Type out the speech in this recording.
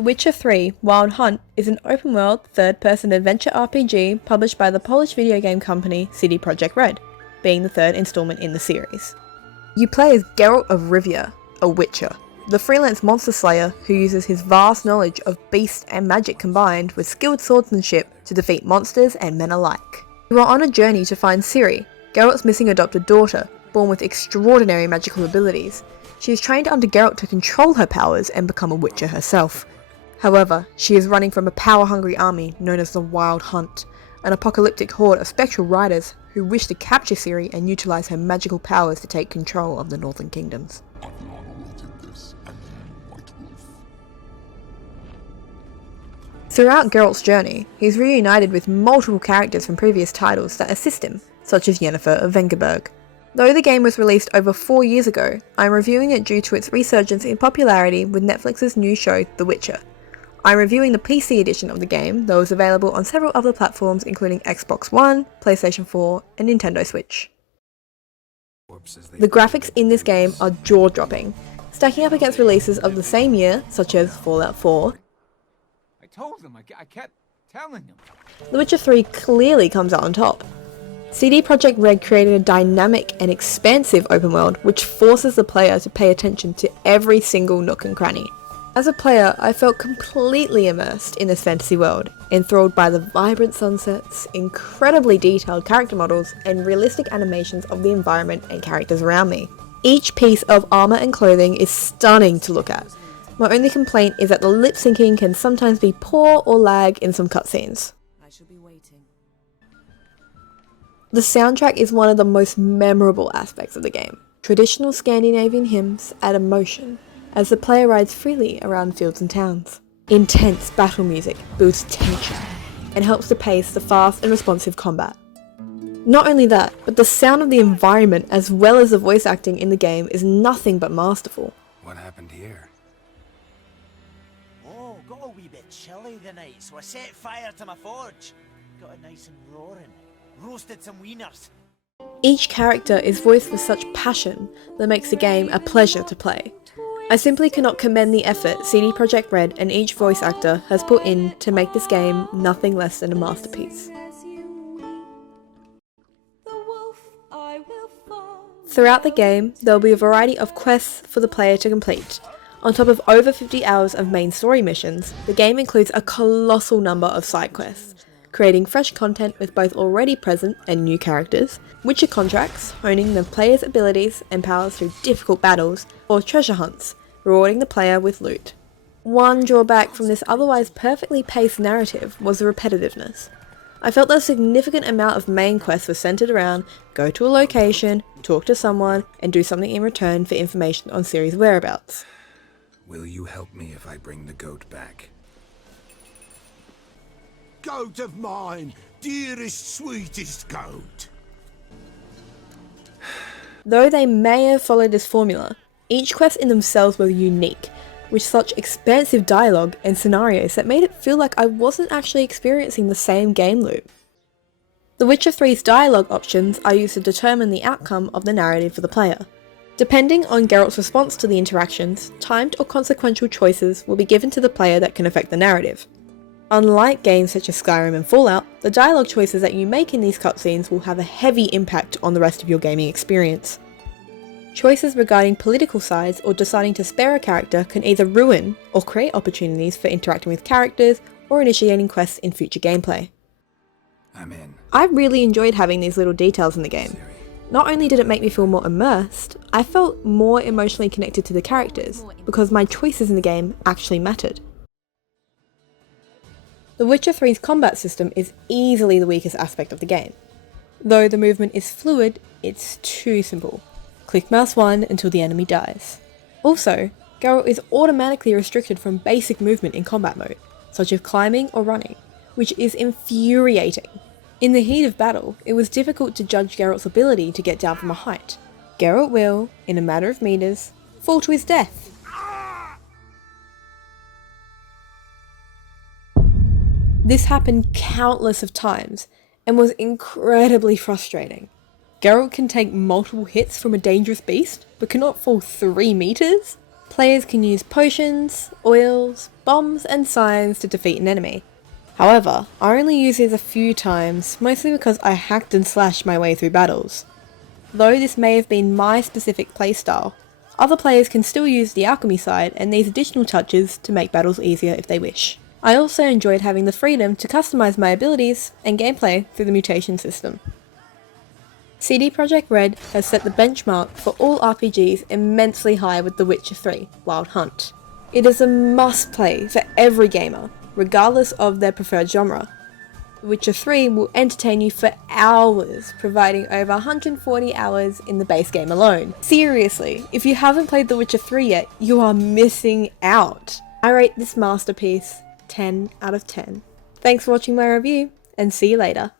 The Witcher 3 Wild Hunt is an open-world, third-person adventure RPG published by the Polish video game company CD Projekt Red, being the third installment in the series. You play as Geralt of Rivia, a Witcher, the freelance monster slayer who uses his vast knowledge of beast and magic combined with skilled swordsmanship to defeat monsters and men alike. You are on a journey to find Ciri, Geralt's missing adopted daughter, born with extraordinary magical abilities. She is trained under Geralt to control her powers and become a Witcher herself. However, she is running from a power-hungry army known as the Wild Hunt, an apocalyptic horde of spectral riders who wish to capture Ciri and utilise her magical powers to take control of the Northern Kingdoms. Throughout Geralt's journey, he is reunited with multiple characters from previous titles that assist him, such as Yennefer of Vengerberg. Though the game was released over 4 years ago, I am reviewing it due to its resurgence in popularity with Netflix's new show, The Witcher. I'm reviewing the PC edition of the game, though it's available on several other platforms including Xbox One, PlayStation 4, and Nintendo Switch. The graphics in this game are jaw-dropping, stacking up against releases of the same year, such as Fallout 4. I told them, I kept telling them. The Witcher 3 clearly comes out on top. CD Projekt Red created a dynamic and expansive open world which forces the player to pay attention to every single nook and cranny. As a player, I felt completely immersed in this fantasy world, enthralled by the vibrant sunsets, incredibly detailed character models, and realistic animations of the environment and characters around me. Each piece of armour and clothing is stunning to look at. My only complaint is that the lip syncing can sometimes be poor or lag in some cutscenes. The soundtrack is one of the most memorable aspects of the game. Traditional Scandinavian hymns add emotion as the player rides freely around fields and towns. Intense battle music builds tension and helps to pace the fast and responsive combat. Not only that, but the sound of the environment as well as the voice acting in the game is nothing but masterful. What happened here? Oh, got a wee bit chilly the night, so I set fire to my forge. Got it nice and roaring. Roasted some wieners. Each character is voiced with such passion that makes the game a pleasure to play. I simply cannot commend the effort CD Projekt Red and each voice actor has put in to make this game nothing less than a masterpiece. Throughout the game, there will be a variety of quests for the player to complete. On top of over 50 hours of main story missions, the game includes a colossal number of side quests, creating fresh content with both already present and new characters, Witcher contracts, honing the player's abilities and powers through difficult battles, or treasure hunts, rewarding the player with loot. One drawback from this otherwise perfectly paced narrative was the repetitiveness. I felt that a significant amount of main quests was centered around go to a location, talk to someone, and do something in return for information on Ciri's whereabouts. Will you help me if I bring the goat back? Goat of mine, dearest, sweetest goat. Though they may have followed this formula, each quest in themselves were unique, with such expansive dialogue and scenarios that made it feel like I wasn't actually experiencing the same game loop. The Witcher 3's dialogue options are used to determine the outcome of the narrative for the player. Depending on Geralt's response to the interactions, timed or consequential choices will be given to the player that can affect the narrative. Unlike games such as Skyrim and Fallout, the dialogue choices that you make in these cutscenes will have a heavy impact on the rest of your gaming experience. Choices regarding political sides or deciding to spare a character can either ruin or create opportunities for interacting with characters or initiating quests in future gameplay. I'm in. I really enjoyed having these little details in the game. Not only did it make me feel more immersed, I felt more emotionally connected to the characters because my choices in the game actually mattered. The Witcher 3's combat system is easily the weakest aspect of the game. Though the movement is fluid, it's too simple. Click mouse 1 until the enemy dies. Also, Geralt is automatically restricted from basic movement in combat mode, such as climbing or running, which is infuriating. In the heat of battle, it was difficult to judge Geralt's ability to get down from a height. Geralt will, in a matter of meters, fall to his death. This happened countless of times, and was incredibly frustrating. Geralt can take multiple hits from a dangerous beast, but cannot fall 3 meters? Players can use potions, oils, bombs and signs to defeat an enemy. However, I only use these a few times, mostly because I hacked and slashed my way through battles. Though this may have been my specific playstyle, other players can still use the alchemy side and these additional touches to make battles easier if they wish. I also enjoyed having the freedom to customise my abilities and gameplay through the mutation system. CD Projekt Red has set the benchmark for all RPGs immensely high with The Witcher 3: Wild Hunt. It is a must play for every gamer, regardless of their preferred genre. The Witcher 3 will entertain you for hours, providing over 140 hours in the base game alone. Seriously, if you haven't played The Witcher 3 yet, you are missing out. I rate this masterpiece 10 out of 10. Thanks for watching my review, and see you later.